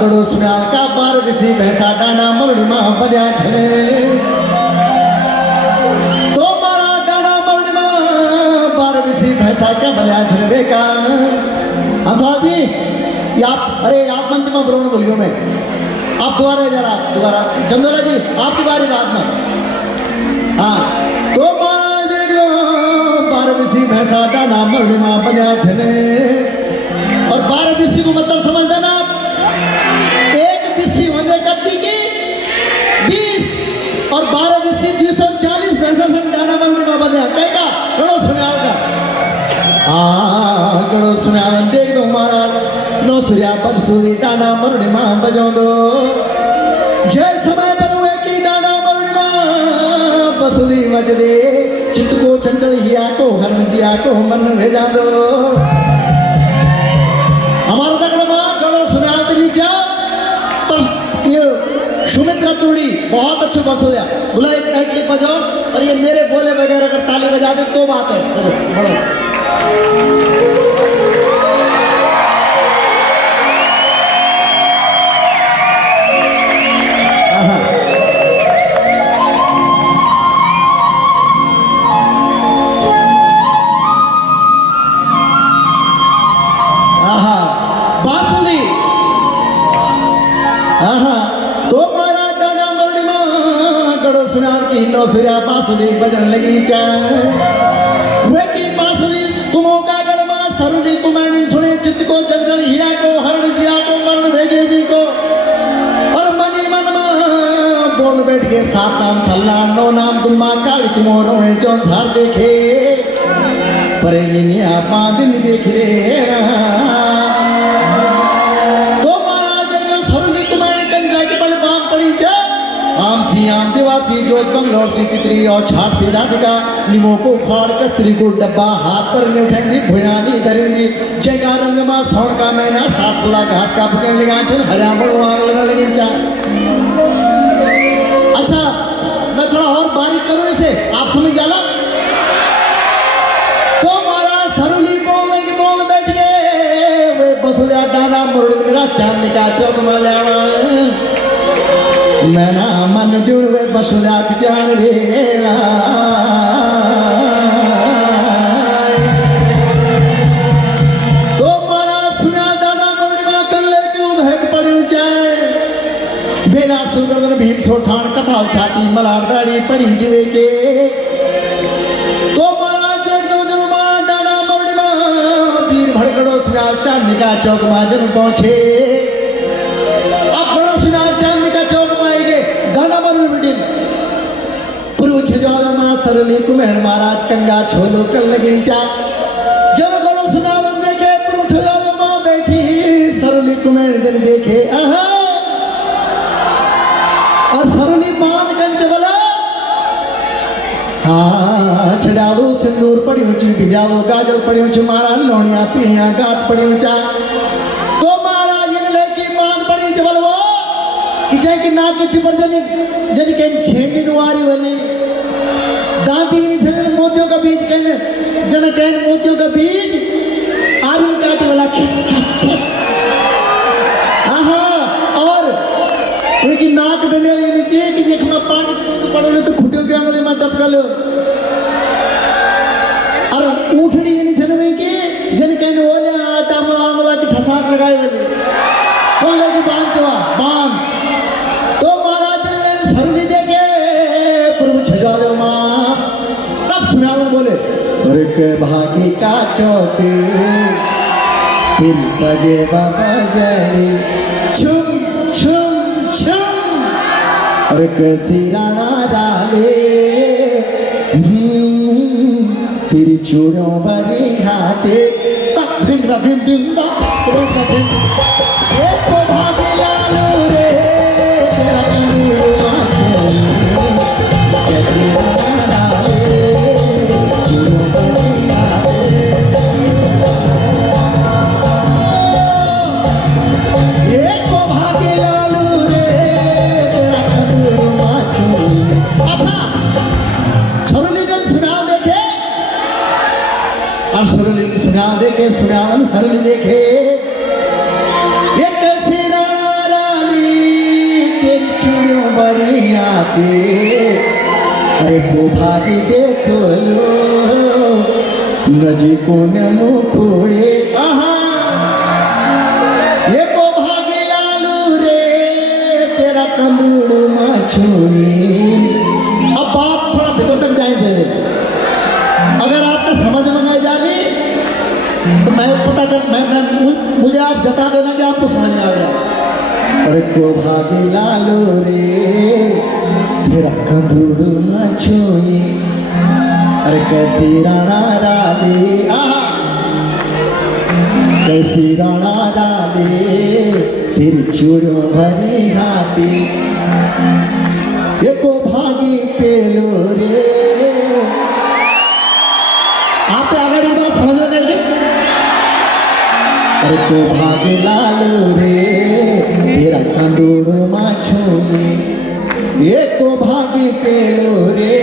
गड़ो सुना का बार किसी भैंसा डाना मरड़ी मां बजा छले तो मारा डाना मरड़ी मां बार किसी भैंसा का बजा छले बेका अथवा जी आप अरे आप मंच में बोलो बोलियो मैं आप दोबारा चंदोला जी आपकी बारी बाद में हाँ तो बार किसी भैंसा डाना मरड़ी मां बजा छले और 12 बिस्सी को मतलब समझ देना आप एक बिस्सी होने कत्ती की 20 और 12 बिस्सी 240 पैसा से डाना मरड़ी मां बजा कहेगा गड़ो सुनाव का गड़ो सुनाव देख दो महाराज नो सूर्या पद सूरी डाना मरड़ी मां बजाओ दो जय समय पर हुए की डाना मरड़ी मां बसुरी बज दे चित्त को चंचल हिया को हरम जिया को मन भेजा दो हमारा तगड़ा मां गड़ो सुनाते नीचा पर ये सुमित्रा तोड़ी बहुत अच्छे बस हो गया बोला एक क्लिप बजाओ और ये मेरे बोले वगैरह अगर ताली बजा दे तो बात है बड़ो सूर्या बांसुरी बजन लगी वे की बांसुरी कुमो का गड़मा सरुदी कुमारी सुने चित्त को चंचल हिया को हरण जिया को मरण भेजे भी को और मनी मन में बोल बैठ के सात नाम सल्ला नो नाम तुम्मा काली कुमो रोए चौन सार देखे परे निया पांच दिन देख रे तो महाराज जो सरुदी कुमारी कंजरा की बड़ी बात पड़ी आम सियाम देवासी जोत बंगलौर सी तितरी और छाट सी राधिका निमो को फाड़ कस्तरी को डब्बा हाथ पर ने उठाई भुयानी धरेंदी जयगा रंग मां सौण का महीना 7 लाख घास का पकड़ लगा चल हरिया बड़ो आग लगा लगे चा अच्छा मैं थोड़ा और बारीक करूं इसे आप समझ जाला तो मारा सरुली बोलने की बोल बैठ गए वे बसुलिया डाना मुरड़ मेरा चांद का चौक माला मैना मन जुड़वे बसुरा जान रे तो मारा सुना दादा मरड़िया कल्ले क्यों भेंट पड़ी चाहे बेरा सुगंधन भीम सोठान कथा छाती मलार दाढ़ी पड़ी जुए के तो मारा देख दो जन मां दादा मरड़िया वीर भड़कड़ो सुना चांद का चौक माजन पहुंचे सरली कुमेर महाराज कंगा छोलो कर लगी चा जब गड़ो सुनावन देखे पुरुष मां बैठी सरली कुमेर जन देखे और सरली बांध कंच बोला हाँ छड़ालो सिंदूर पड़ियो ची भिजालो गाजल पड़ियो ची महाराज लोनिया पीनिया गात पड़ियो चा तो महाराज इन लेकी बांध पड़ी च बोलो कि जाय कि नाक के चिपर जन के छेंडी नुवारी वाली दादी मोतियों का बीज कहने जन कहने मोतियों का बीज आर्यन काटे वाला खिस खिस खिस और उनकी नाक डंडे नीचे कि देख मैं पानी तो पड़ो तो खुटियों के आंगले में टपका लो और उठड़ी ये नीचे में कि जन कहने बोले आटा में आंगला की ठसाक लगाए वाली कौन लेके बांध चवा बांध तो महाराज ने सरुली देखे प्रभु छजाले मां बोले के भागी का चौथे फिर बजे बाबा जली छुम छुम छुम और कैसी राणा डाले फिर चूड़ों बरी घाटे तक दिन का दिन दिन का एक को भागी लालू रे तेरा कैसी राणा डाले सुना देखे सुनावन सरली देखे एक राणा हाथे अरे को भागी देखो लो नजी को नमो खोड़े आहा ये को भागी लालू रे तेरा कंदूड़ माछोनी। अब बात थोड़ा भीतर तक जाए अगर आपको समझ में नहीं जानी तो मैं पता कर मुझे आप जता देना कि आपको समझ में आ गया। अरे को भागी लालो रे तेरा कंदूड़ माछोई अरे कैसी राणा राले कैसी राणा राले तेरी चूड़ों भरे हाथी ये को भागी पेलो रे। आप आगे बात समझ में नहीं अरे को भागे लालो रे तेरा कंदूड़ माछोई ये को भागी पेलो रे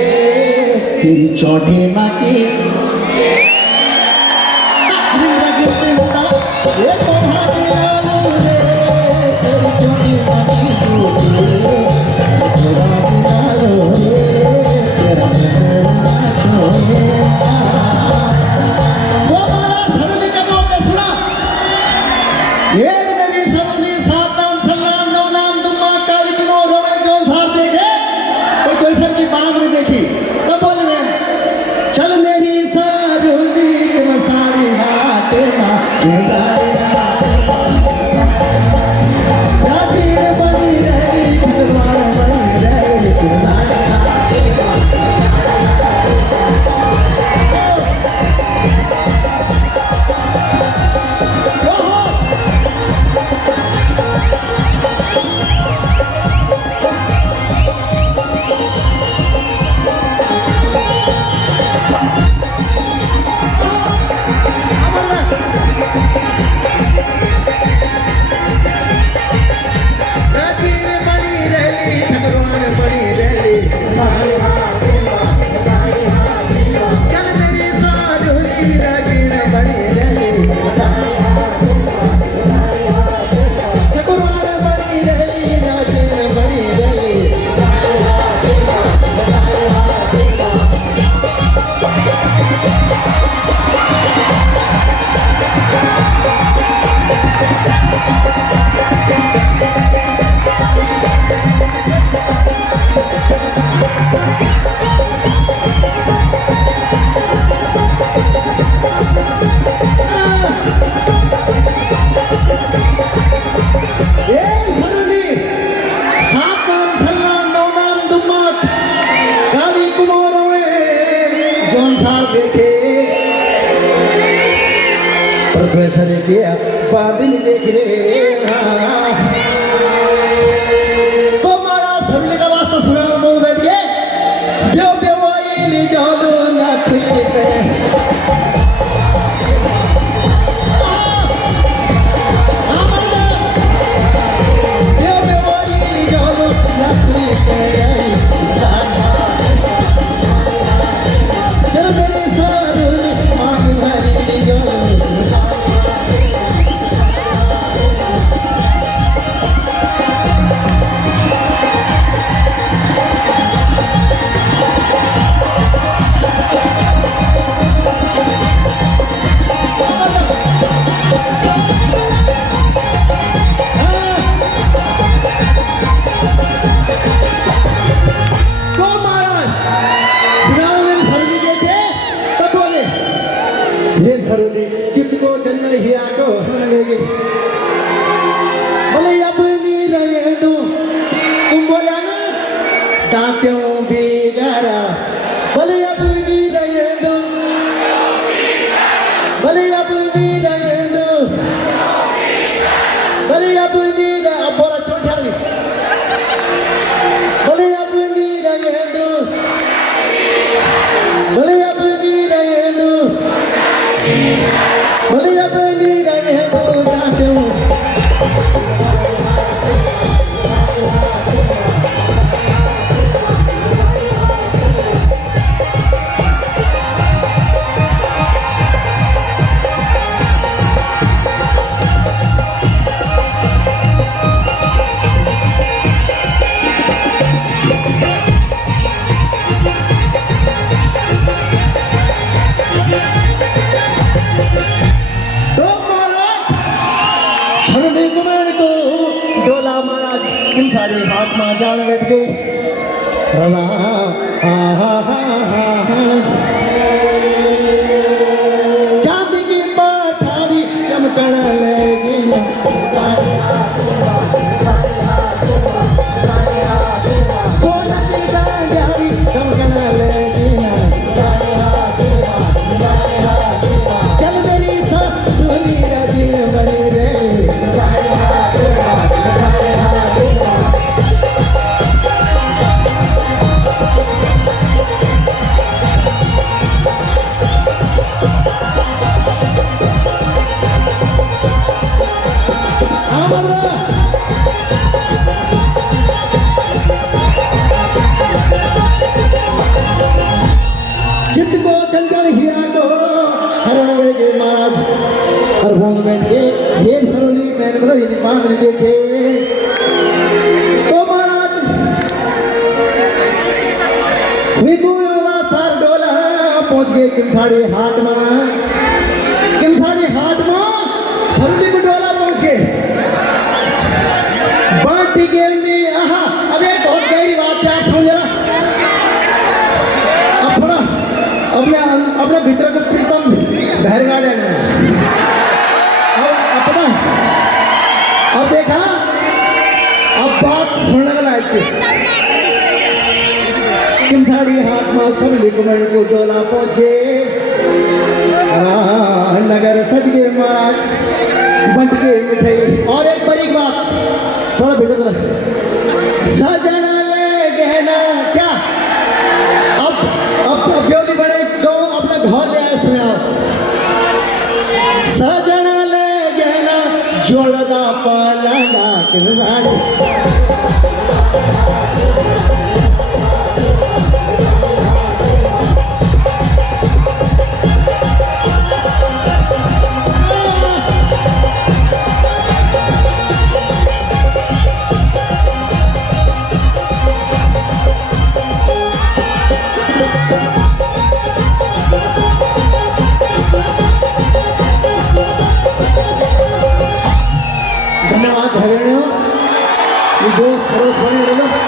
तेरी चौठी माँ की ये को भागी लालो रे तेरी चौठी माँ की लालो रे तेरा कंदूड़ माछोई। ये मेरी सपनी सात नाम सल्लाम दो नाम दुम्मा काली किनो रोवे जोन सार देखे तो जैसे की बात नहीं देखी तो बोले मैं चल मेरी सारूदी के मसारी हाथ ना मसारी हाथ राजी बनी रही तुम्हारा बनी रही तुम्हारा प्रोफेसर किया बात नहीं देख रहे तो हमारा समझने का वास्ता सुना मुंह बैठ गए ब्यो ब्यो आई ले जाओ दो ना छुपे चित्त को चंदन ही आटो हमेगी बोले अपनी रहे तो तुम बोला ना दांतों बेगारा बोले अपनी रहे तो बोले अपनी रहे तो बोले अपनी रहे बोला छोटा नहीं बोले अपनी रहे तो बोले अपनी रहे तो बोले अपनी रहे तो दांतों तुम सारे हाथ में जान बैठ गए रला चांदी की पठारी चमकण लगी सोना की डालियारी चमकण लगी चल मेरी ससुरी रजी बड़े रे चित्त को चंचल हीरा को हरण वेगे महाराज हर भूमि में के ये सरोली मैंने बोला ये निपात नहीं देखे तो महाराज विदुला सार डोला पहुंच गए किमसाड़ी हाट में सरोली को डोला पहुंच गए बाटी गेल में आहा अब एक बहुत गहरी बात क्या समझ रहा अब थोड़ा अपने भीतर का प्रीतम बहर गार्डन में अपना अब देखा अब बात सुनने वाला है किमसाड़ी हाथ में सरोली कुमार को डोला पहुंच गए नगर सज गए महाराज बंट के मिठाई और एक बड़ी बात थोड़ा भीतर सजना ले गहना क्या अब ब्योली बड़े जो अपने घर ले आए सुना सजना ले गहना जोड़दा पालना किमसाड़ी धन्यवाद हरियाणा ये जो सरस बने रहो